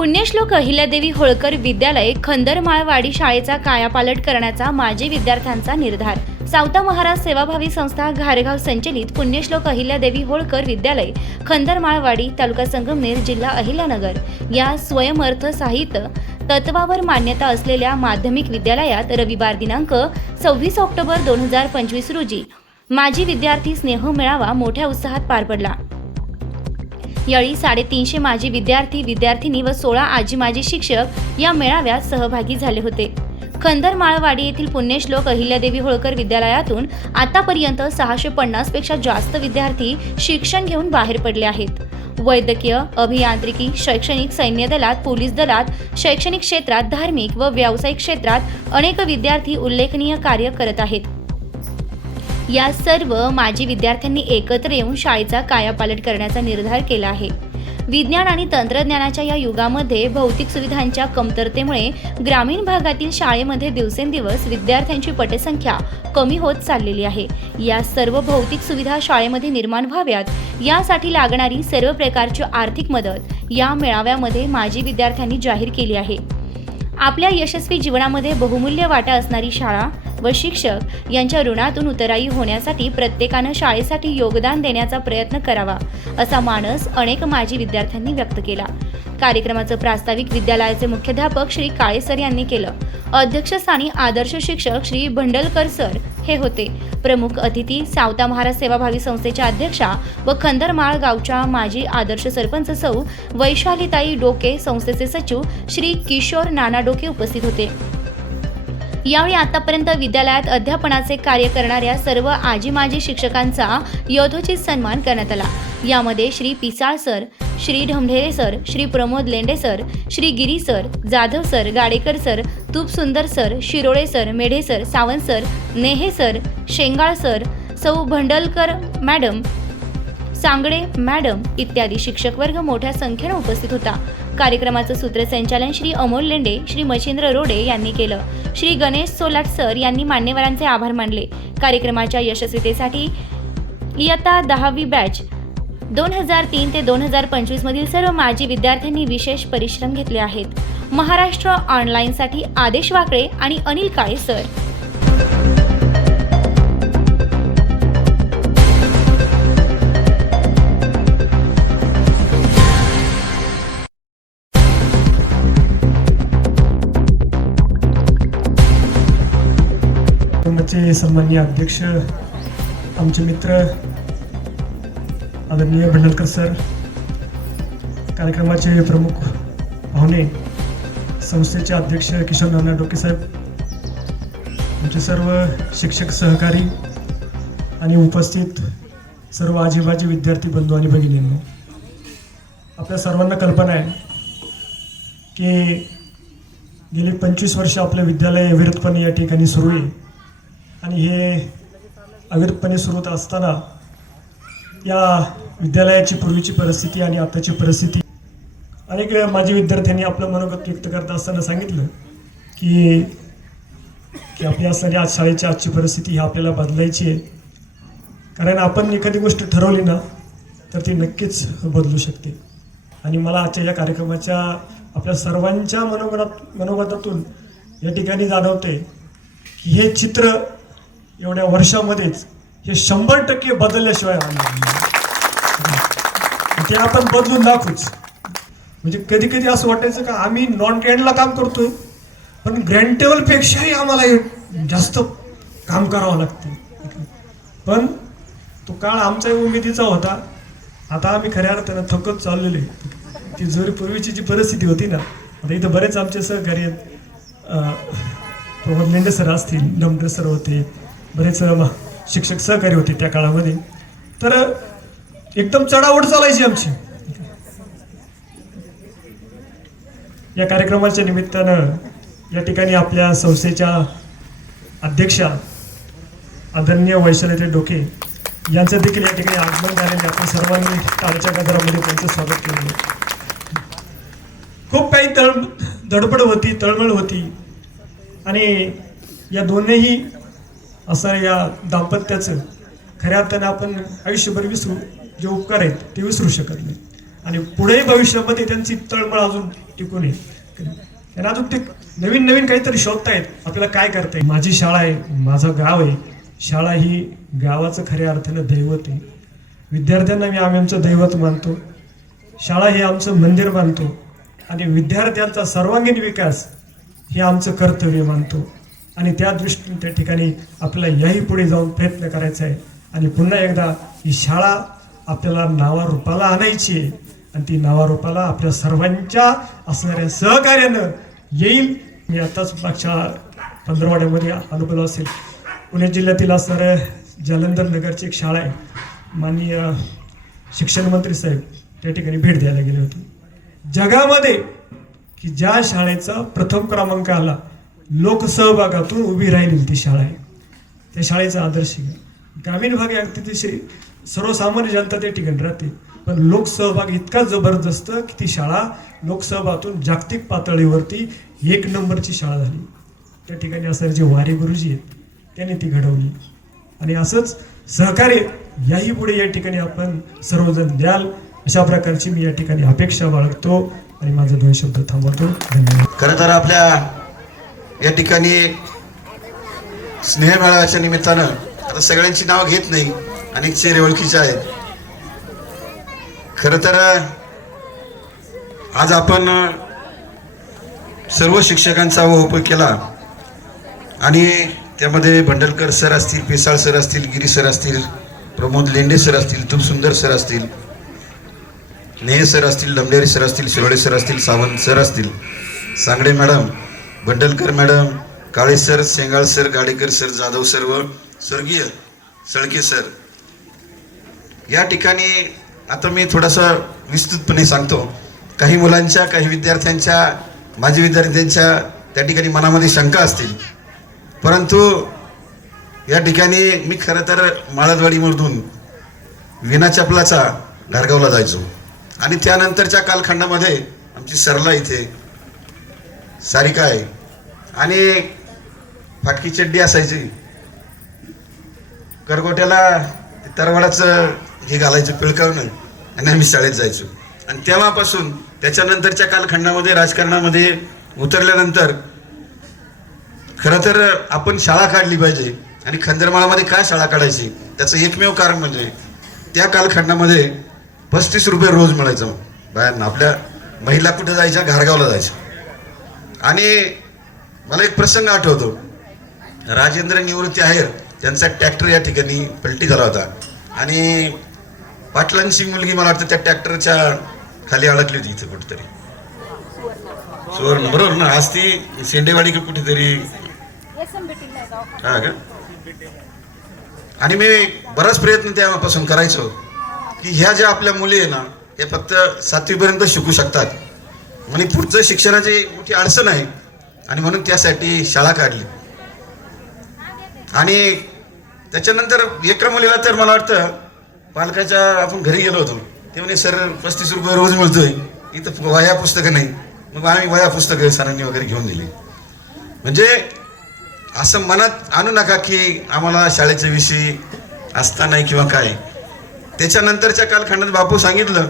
पुण्यश्लोक अहिल्यादेवी होळकर विद्यालय खंदरमाळवाडी शाळेचा कायापालट करण्याचा माजी विद्यार्थ्यांचा निर्धार. सावता महाराज सेवाभावी संस्था घारगाव संचलित पुण्यश्लोक अहिल्यादेवी होळकर विद्यालय खंदरमाळवाडी तालुका संगमनेर जिल्हा अहिल्यानगर. या स्वयंअर्थ साहित्य तत्वावर मान्यता असलेल्या माध्यमिक विद्यालयात रविवार दिनांक सव्वीस ऑक्टोबर दोन हजार पंचवीस रोजी माजी विद्यार्थी स्नेह मेळावा मोठ्या उत्साहात पार पडला. यावेळी साडेतीनशे माजी विद्यार्थी विद्यार्थिनी व सोळा आजी माजी शिक्षक या मेळाव्यात सहभागी झाले होते. खंदर माळवाडी येथील पुण्यश्लोक अहिल्यादेवी होळकर विद्यालयातून आतापर्यंत सहाशे पन्नासपेक्षा जास्त विद्यार्थी शिक्षण घेऊन बाहेर पडले आहेत. वैद्यकीय अभियांत्रिकी शैक्षणिक सैन्य दलात पोलीस दलात शैक्षणिक क्षेत्रात धार्मिक व व्यावसायिक क्षेत्रात अनेक विद्यार्थी उल्लेखनीय कार्य करत आहेत. या सर्व माजी विद्यार्थ्यांनी एकत्र येऊन शाळेचा कायापालट करण्याचा निर्धार केला आहे. विज्ञान आणि तंत्रज्ञानाच्या या युगामध्ये भौतिक सुविधांच्या कमतरतेमुळे ग्रामीण भागातील शाळेमध्ये दिवसेंदिवस विद्यार्थ्यांची पटसंख्या कमी होत चाललेली आहे. या सर्व भौतिक सुविधा शाळेमध्ये निर्माण व्हाव्यात यासाठी लागणारी सर्व प्रकारची आर्थिक मदत या मेळाव्यामध्ये माजी विद्यार्थ्यांनी जाहीर केली आहे. आपल्या यशस्वी जीवनामध्ये बहुमूल्य वाटा असणारी शाळा व शिक्षक यांच्या ऋणातून उतराई होण्यासाठी प्रत्येकानं शाळेसाठी योगदान देण्याचा प्रयत्न करावा असा मानस अनेक माजी विद्यार्थ्यांनी व्यक्त केला. कार्यक्रमाचं प्रास्ताविक विद्यालयाचे मुख्याध्यापक श्री काळेसर यांनी केलं. अध्यक्षस्थानी आदर्श शिक्षक श्री भंडलकर सर हे होते. प्रमुख अतिथी सावता महाराज सेवाभावी संस्थेच्या अध्यक्षा व खंदरमाळ गावच्या माजी आदर्श सरपंच सौ वैशालीताई डोके संस्थेचे सचिव श्री किशोर नाना डोके उपस्थित होते. यावेळी आतापर्यंत विद्यालयात अध्यापनाचे कार्य करणाऱ्या सर्व आजी माजी शिक्षकांचा यथोचित सन्मान करण्यात आला. यामध्ये Shri Pisal sir Shri Dhamdhere sir Shri Pramod Lende sir Shri Giri sir Jadhav sir Gadekar sir Tupsundar sir Shirole sir Medhe sir Sawant sir Nehe sir Shengal sir सौ भंडलकर मॅडम सांगडे मॅडम इत्यादी शिक्षक वर्ग मोठ्या संख्येनं उपस्थित होता. कार्यक्रमाचं सूत्रसंचालन श्री अमोल लेंडे श्री मच्छिंद्र रोडे यांनी केलं. श्री गणेश सोलाट सर यांनी मान्यवरांचे आभार मानले. कार्यक्रमाच्या यशस्वीतेसाठी इयत्ता दहावी बॅच दोन हजार तीन ते दोन हजार पंचवीसमधील सर्व माजी विद्यार्थ्यांनी विशेष परिश्रम घेतले आहेत. महाराष्ट्र ऑनलाईनसाठी आदेश वाकळे आणि अनिल काळे सर. आमचे सन्मान्य अध्यक्ष आमचे मित्र आदरणीय भंडलकर सर कार्यक्रमाचे प्रमुख पाहुणे संस्थेचे अध्यक्ष किशोर नाना डोके साहेब आमचे सर्व शिक्षक सहकारी आणि उपस्थित सर्व आजीबाजी विद्यार्थी बंधू आणि भगिनींनो आपल्या सर्वांना कल्पना आहे की गेली पंचवीस वर्ष आपलं विद्यालय अविरतपणे या ठिकाणी सुरू आहे. आणि हे अविरतपणे सुरू होत असताना या विद्यालयाची पूर्वीची परिस्थिती आणि आताची परिस्थिती. अनेक माझे विद्यार्थ्यांनी आपलं मनोगत व्यक्त करत असताना सांगितलं की की आपली असणारी आज शाळेची आजची परिस्थिती ही आपल्याला बदलायची आहे. कारण आपण एखादी गोष्ट ठरवली ना तर ती नक्कीच बदलू शकते. आणि मला आजच्या या कार्यक्रमाच्या आपल्या सर्वांच्या मनोगतात मनोगतातून या ठिकाणी जाणवते की हे चित्र एवढ्या वर्षामध्येच हे शंभर टक्के बदलल्याशिवाय ते आपण बदलून दाखवूच. म्हणजे कधी कधी असं वाटायचं का आम्ही नॉन ग्रँडला काम करतोय पण ग्रँड टेबलपेक्षाही आम्हाला जास्त काम करावं लागते पण तो काळ आमच्या उमेदीचा होता. आता आम्ही खऱ्या अर्थानं थकत चाललेलो आहे. ती जरी पूर्वीची जी परिस्थिती होती ना आता इथं बरेच आमचे सहकारी आहेत. अं, प्रमोद लेंडे सर असतील डमडे सर होते बरेच शिक्षक सहकारी होते त्या काळामध्ये. तर एकदम चढावड चालायची आमची. या कार्यक्रमाच्या निमित्तानं या ठिकाणी आपल्या संस्थेच्या अध्यक्षा आदरणीय वैशालीताई डोके यांचं देखील या ठिकाणी आगमन झालेले आपण सर्वांनी कालच्या गजरामध्ये त्यांचं स्वागत केलं. खूप काही तळ धडपड होती तळमळ होती. आणि या दोन्हीही असणाऱ्या या दाम्पत्याचं खऱ्या अर्थाने आपण आयुष्यभर विसरू जे उपकार आहेत ते विसरू शकत नाही. आणि पुढेही भविष्यामध्ये त्यांची तळमळ अजून टिकून येईल. आणि अजून ते नवीन नवीन काहीतरी शोधतायत आपल्याला काय करताय माझी शाळा आहे माझं गाव आहे. शाळा ही गावाचं खऱ्या अर्थानं दैवत आहे. विद्यार्थ्यांना मी आम्ही आमचं दैवत मानतो. शाळा हे आमचं मंदिर मानतो. आणि विद्यार्थ्यांचा सर्वांगीण विकास हे आमचं कर्तव्य मानतो. आणि त्या दृष्टीने त्या ठिकाणी आपल्याला याही पुढे जाऊन प्रयत्न करायचा आहे. आणि पुन्हा एकदा ही शाळा आपल्याला नावारूपाला आणायची आहे. आणि ती नावारूपाला आपल्या सर्वांच्या असणाऱ्या सहकार्यानं येईल. मी आताच मागच्या पंधरवाड्यामध्ये अनुभव असेल. पुणे जिल्ह्यातील असणाऱ्या जालंधर नगरची एक शाळा आहे. माननीय शिक्षण मंत्री साहेब त्या ठिकाणी भेट द्यायला गेले होते. जगामध्ये की ज्या शाळेचा प्रथम क्रमांक आला लोकसहभागातून उभी राहिलेली ती शाळा आहे. त्या शाळेचा आदर्श घ्या ग्रामीण भाग अतिशय सर्वसामान्य जनता त्या ठिकाणी राहते. पण लोकसहभाग इतका जबरदस्त की ती शाळा लोकसहभागातून जागतिक पातळीवरती एक नंबरची शाळा झाली. त्या ठिकाणी असणारे जे वारे गुरुजी आहेत त्यांनी ती घडवली. आणि असंच सहकार्य याही पुढे या ठिकाणी आपण सर्वजण द्याल. अशा प्रकारची मी या ठिकाणी अपेक्षा बाळगतो. आणि माझे दोन शब्द थांबवतो. धन्यवाद. खरं तर आपल्या या ठिकाणी स्नेहमेळाव्याच्या निमित्तानं आता सगळ्यांची नावं घेत नाही अनेक चेहरे ओळखीचे आहेत. खरं तर आज आपण सर्व शिक्षकांचा उपयोग केला आणि त्यामध्ये भंडलकर सर असतील पेसाळ सर असतील गिरी सर असतील प्रमोद लेंडे सर असतील तुपसुंदर सर असतील नेहे सर असतील डमडेरे सर असतील शिरोडे सर असतील सावंत सर असतील Sangade madam Bandalkar madam Kale sir Sengal sir Gadekar sir Jadhav sir व स्वर्गीय सळके सर. या ठिकाणी आता मी थोडासा विस्तृतपणे सांगतो. काही मुलांच्या काही विद्यार्थ्यांच्या माजी विद्यार्थ्यांच्या त्या ठिकाणी मनामध्ये शंका असतील. परंतु या ठिकाणी मी खरं तर माळदवाडीमधून विना चपलाचा घारगावला जायचो. आणि त्यानंतरच्या कालखंडामध्ये आमची सरला इथे सारिका आहे. आणि फाटकी चड्डी असायची. करगोट्याला ते तरवाडाचं हे घालायचं पिळकावणं आणि आम्ही शाळेत जायचो. आणि तेव्हापासून त्याच्यानंतरच्या कालखंडामध्ये राजकारणामध्ये उतरल्यानंतर खरं तर आपण शाळा काढली पाहिजे. आणि खंदरमाळामध्ये काय शाळा काढायची? त्याचं एकमेव कारण म्हणजे त्या कालखंडामध्ये पस्तीस रुपये रोज मिळायचं. बायांना आपल्या महिला कुठं जायच्या? घारगावला जायच्या. आणि मला एक प्रसंग आठवतो. राजेंद्र निवृत्ती आहेर त्यांचा ट्रॅक्टर या ठिकाणी पलटी झाला होता. आणि पाटलांची मुलगी मला वाटतं त्या ट्रॅक्टरच्या खाली अडकली होती इथं कुठेतरी. सुवर्ण बरोबर ना? आज ती शेंडेवाडी का कुठेतरी? हा का? आणि मी बराच प्रयत्न त्यापासून करायचो की ह्या ज्या आपल्या मुली आहे ना हे फक्त सातवीपर्यंत शिकू शकतात. म्हणजे पुढचं शिक्षणाची मोठी अडचण आहे. आणि म्हणून त्यासाठी शाळा काढली. आणि त्याच्यानंतर एका मुलीला तर मला वाटतं पालकाच्या आपण घरी गेलो होतो. ते म्हणे सर पस्तीस रुपये रोज मिळतोय. इथं वह्या पुस्तकं नाही. मग आम्ही वह्या पुस्तकं सरांनी वगैरे घेऊन दिली. म्हणजे असं मनात आणू नका की आम्हाला शाळेच्या विषयी असता नाही किंवा काय. त्याच्यानंतरच्या कालखंडात बापू सांगितलं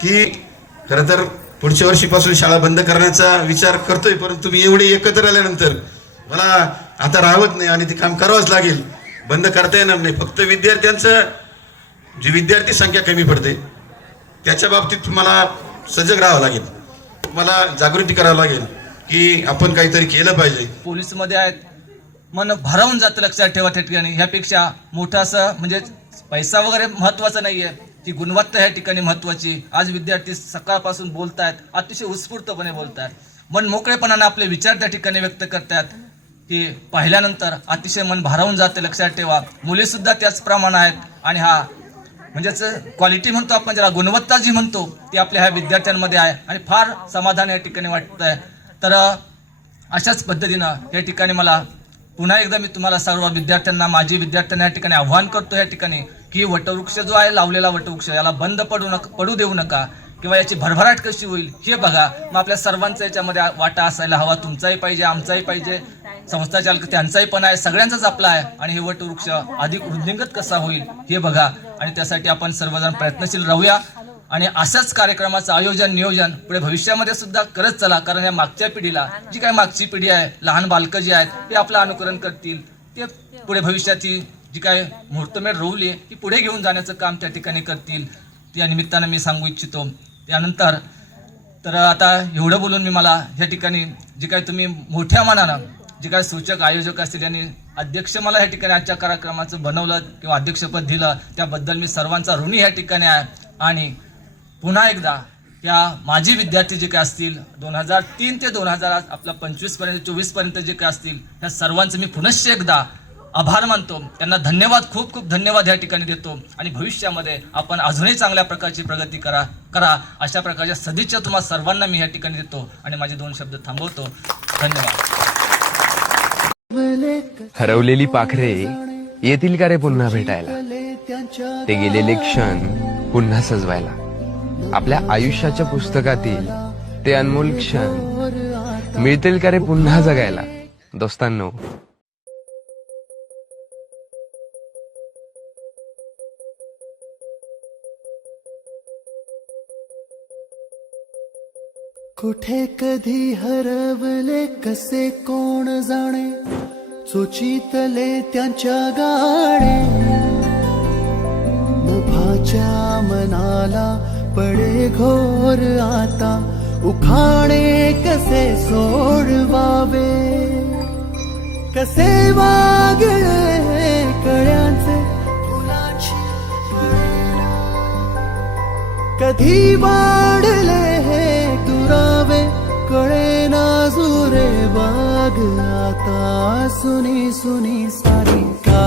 की खरं तर पुढच्या वर्षीपासून शाळा बंद करण्याचा विचार करतोय परंतु तुम्ही एवढे एकत्र आल्यानंतर मला आता राहत नाही आणि ते काम करावंच लागेल. बंद करता येणार नाही. फक्त विद्यार्थ्यांचं जी विद्यार्थी संख्या कमी पडते त्याच्या बाबतीत तुम्हाला सजग राहावं लागेल. तुम्हाला जागृती करावं लागेल की आपण काहीतरी केलं पाहिजे. पोलीसमध्ये आहेत. मन भरावून जातं लक्षात ठेवा त्या ठिकाणी ह्यापेक्षा मोठं असं म्हणजे पैसा वगैरे महत्त्वाचा नाही आहे ती गुणवत्ता या ठिकाणी महत्त्वाची. आज विद्यार्थी सकाळपासून बोलत आहेत अतिशय उत्स्फूर्तपणे आहेत मन मोकळेपणाने आपले विचार त्या ठिकाणी व्यक्त करतात की पाहिल्यानंतर अतिशय मन भारावून जाते लक्षात ठेवा. मुलीसुद्धा त्याचप्रमाणे आहेत आणि हा म्हणजेच क्वालिटी म्हणतो आपण ज्याला गुणवत्ता जी म्हणतो ती आपल्या ह्या विद्यार्थ्यांमध्ये आहे आणि फार समाधान या ठिकाणी वाटतं आहे तर अशाच पद्धतीनं या ठिकाणी मला पुन्हा एकदा मी तुम्हाला सर्व विद्यार्थ्यांना माझी विद्यार्थ्यांना या ठिकाणी आव्हान करतो या ठिकाणी की वटवृक्ष जो आहे लावलेला वटवृक्ष याला बंद पडू नका पडू देऊ नका किंवा याची भरभराट कशी होईल हे बघा. मग आपल्या सर्वांचा याच्यामध्ये वाटा असायला हवा तुमचाही पाहिजे आमचाही पाहिजे. संस्था चालक त्यांचाही पण आहे सगळ्यांचाच आपला आहे. आणि हे वटवृक्ष अधिक वृद्धिंगत कसा होईल हे बघा. आणि त्यासाठी आपण सर्वजण प्रयत्नशील राहूया. आणि अशाच कार्यक्रमाचं आयोजन नियोजन पुढे भविष्यामध्ये सुद्धा करत चला. कारण या मागच्या पिढीला जी काही मागची पिढी आहे लहान बालकं जी आहेत ते आपलं अनुकरण करतील. ते पुढे भविष्याची जी काय मुहूर्तमेढ रोवली आहे ती पुढे घेऊन जाण्याचं काम त्या ठिकाणी करतील. त्या निमित्तानं मी सांगू इच्छितो. त्यानंतर तर आता एवढं बोलून मी मला या ठिकाणी जे काही तुम्ही मोठ्या मनानं जे काही सूचक आयोजक असतील यांनी अध्यक्ष मला या ठिकाणी आजच्या कार्यक्रमाचं बनवलं किंवा अध्यक्षपद दिलं त्याबद्दल मी सर्वांचा ऋणी या ठिकाणी आहे. आणि पुन्हा एकदा त्या माजी विद्यार्थी जे काय असतील दोन हजार तीन ते दोन हजार आपला पंचवीसपर्यंत चोवीसपर्यंत जे काय असतील त्या सर्वांचं मी पुनश्च एकदा आभार मानतो. त्यांना धन्यवाद खूप खूप धन्यवाद या ठिकाणी देतो. आणि भविष्यामध्ये आपण अजूनही चांगल्या प्रकारची प्रगती करा करा अशा प्रकारच्या सदिच्छा तुम्हाला सर्वांना मी या ठिकाणी देतो. आणि माझे दोन शब्द थांबवतो. धन्यवाद. हरवलेली पाखरे येतील का रे पुन्हा भेटायला? ते गेलेले क्षण पुन्हा सजवायला. आपल्या आयुष्याच्या पुस्तकातील ते अनमोल क्षण मिळतील का रे पुन्हा जगायला? दोस्तांनो. कुठे कधी हरवले कसे कोण जाणे? चोचितले त्यांच्या गाणे. नभाच्या मनाला पडे घोर आता उखाणे कसे सोडवावे? कसे वागळे कळ्यांचे? फुलाची कधी वाढले हे दुरावे? कळे ना जुरे बाग आता सुनी सुनी सारी का